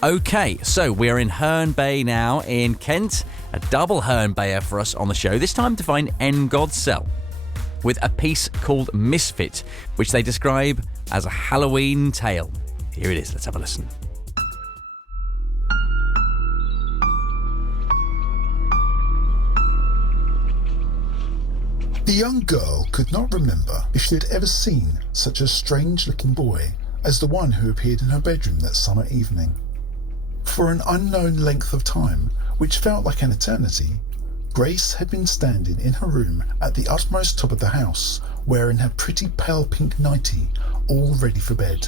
Okay, so we're in Herne Bay now in Kent. A double Herne Bayer for us on the show, this time to find N Godsell with a piece called Misfit, which they describe as a Halloween tale. Here it is, let's have a listen. The young girl could not remember if she had ever seen such a strange-looking boy as the one who appeared in her bedroom that summer evening. For an unknown length of time, which felt like an eternity, Grace had been standing in her room at the utmost top of the house, wearing her pretty pale pink nightie, all ready for bed.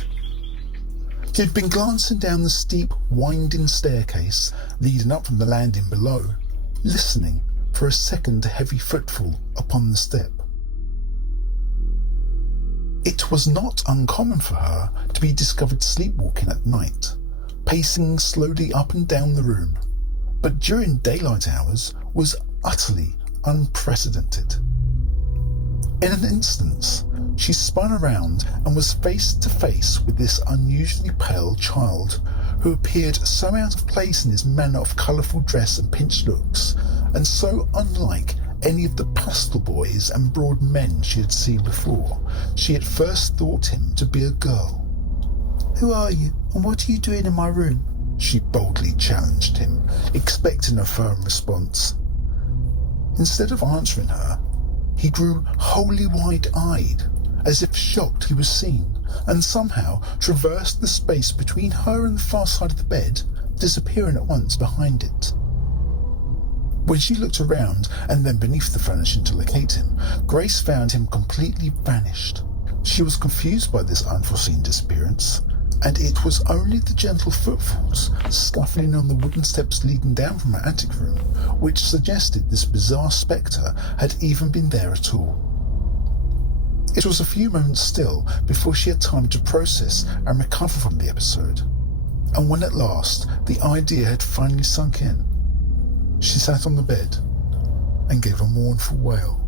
She had been glancing down the steep, winding staircase leading up from the landing below, listening for a second heavy footfall upon the step. It was not uncommon for her to be discovered sleepwalking at night, pacing slowly up and down the room, but during daylight hours was utterly unprecedented. In an instant, she spun around and was face to face with this unusually pale child, who appeared so out of place in his manner of colourful dress and pinched looks, and so unlike any of the pastel boys and broad men she had seen before, she at first thought him to be a girl. "Who are you, and what are you doing in my room?" she boldly challenged him, expecting a firm response. Instead of answering her, he grew wholly wide-eyed, as if shocked he was seen, and somehow traversed the space between her and the far side of the bed, disappearing at once behind it. When she looked around and then beneath the furnishing to locate him, Grace found him completely vanished. She was confused by this unforeseen disappearance, and it was only the gentle footfalls scuffling on the wooden steps leading down from her attic room which suggested this bizarre spectre had even been there at all. It was a few moments still before she had time to process and recover from the episode, and when at last the idea had finally sunk in, she sat on the bed and gave a mournful wail.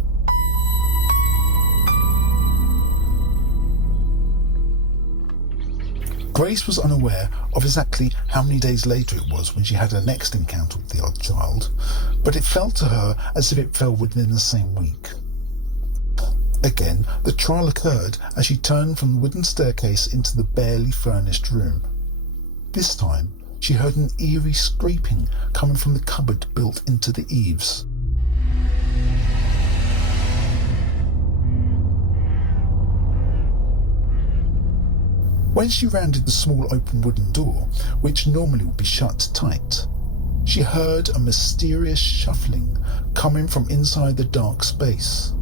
Grace was unaware of exactly how many days later it was when she had her next encounter with the odd child, but it felt to her as if it fell within the same week. Again, the trial occurred as she turned from the wooden staircase into the barely furnished room. This time, she heard an eerie scraping coming from the cupboard built into the eaves. When she rounded the small open wooden door, which normally would be shut tight, she heard a mysterious shuffling coming from inside the dark space.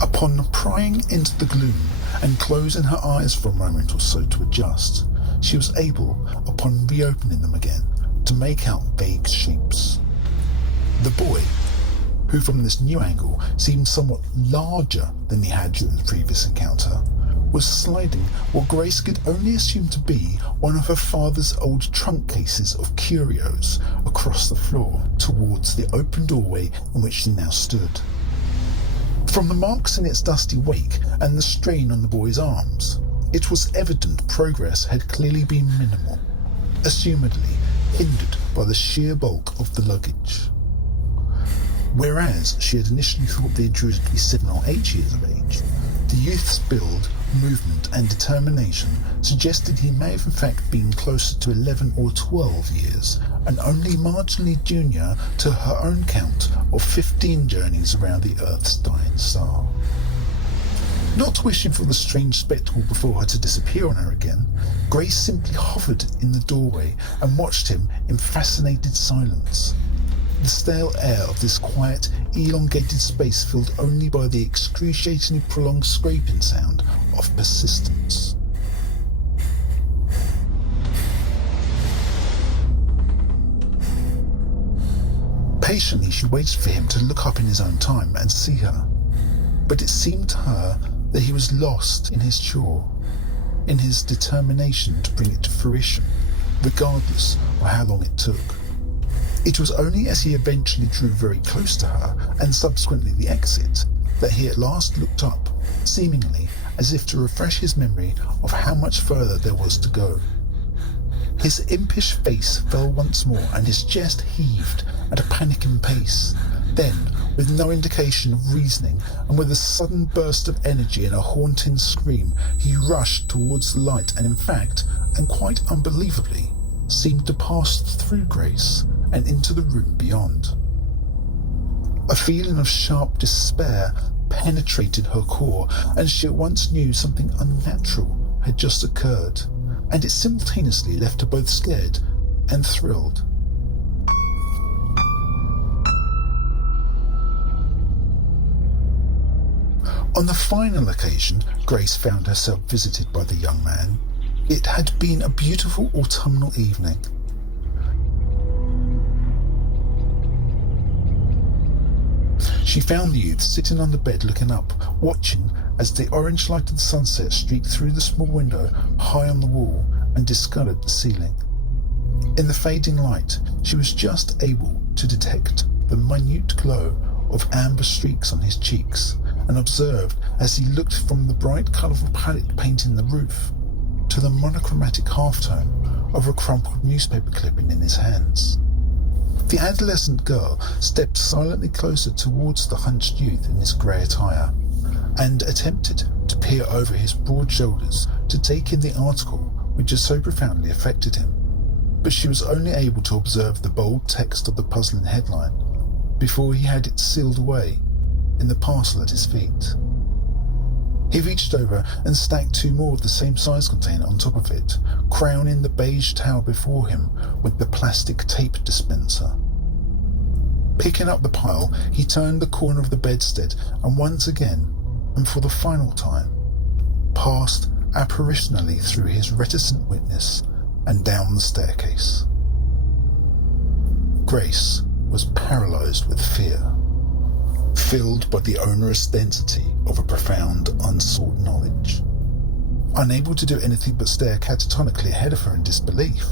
Upon prying into the gloom and closing her eyes for a moment or so to adjust, she was able, upon reopening them again, to make out vague shapes. The boy, who from this new angle seemed somewhat larger than he had during the previous encounter, was sliding what Grace could only assume to be one of her father's old trunk cases of curios across the floor towards the open doorway in which she now stood. From the marks in its dusty wake and the strain on the boy's arms, it was evident progress had clearly been minimal, assumedly hindered by the sheer bulk of the luggage. Whereas she had initially thought the intruder to be 7 or 8 years of age, the youth's build, movement and determination suggested he may have in fact been closer to 11 or 12 years, and only marginally junior to her own count of 15 journeys around the Earth's dying star. Not wishing for the strange spectacle before her to disappear on her again, Grace simply hovered in the doorway and watched him in fascinated silence. The stale air of this quiet, elongated space filled only by the excruciatingly prolonged scraping sound of persistence. Patiently she waited for him to look up in his own time and see her, but it seemed to her that he was lost in his chore. in his determination to bring it to fruition, regardless of how long it took. It was only as he eventually drew very close to her, and subsequently the exit, that he at last looked up, seemingly as if to refresh his memory of how much further there was to go. His impish face fell once more, and his chest heaved at a panicking pace. Then, with no indication of reasoning, and with a sudden burst of energy and a haunting scream, he rushed towards the light and in fact, and quite unbelievably, seemed to pass through Grace and into the room beyond. A feeling of sharp despair penetrated her core, and she at once knew something unnatural had just occurred, and it simultaneously left her both scared and thrilled. On the final occasion Grace found herself visited by the young man, it had been a beautiful autumnal evening. She found the youth sitting on the bed looking up, watching as the orange light of the sunset streaked through the small window high on the wall and discoloured the ceiling. In the fading light, she was just able to detect the minute glow of amber streaks on his cheeks, and observed as he looked from the bright colourful palette painting the roof to the monochromatic halftone of a crumpled newspaper clipping in his hands. The adolescent girl stepped silently closer towards the hunched youth in his grey attire, and attempted to peer over his broad shoulders to take in the article which had so profoundly affected him, but she was only able to observe the bold text of the puzzling headline before he had it sealed away in the parcel at his feet. He reached over and stacked two more of the same size container on top of it, crowning the beige towel before him with the plastic tape dispenser. Picking up the pile, he turned the corner of the bedstead and once again, and for the final time, passed apparitionally through his reticent witness and down the staircase. Grace was paralysed with fear, filled by the onerous density of a profound, unsought knowledge. Unable to do anything but stare catatonically ahead of her in disbelief,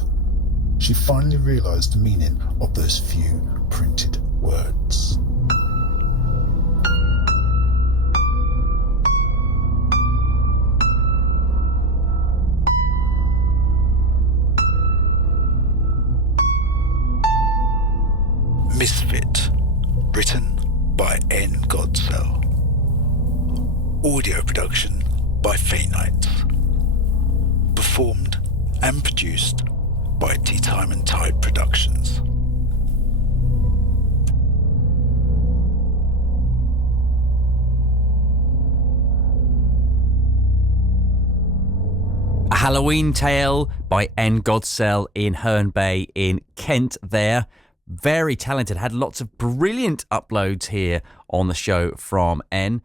she finally realised the meaning of those few printed words. Misfit, written by N Godsell. Audio production by Nights. Performed and produced by Teatime and Tide Productions. A Halloween Tale by N Godsell in Herne Bay in Kent there. Very talented, had lots of brilliant uploads here on the show from N.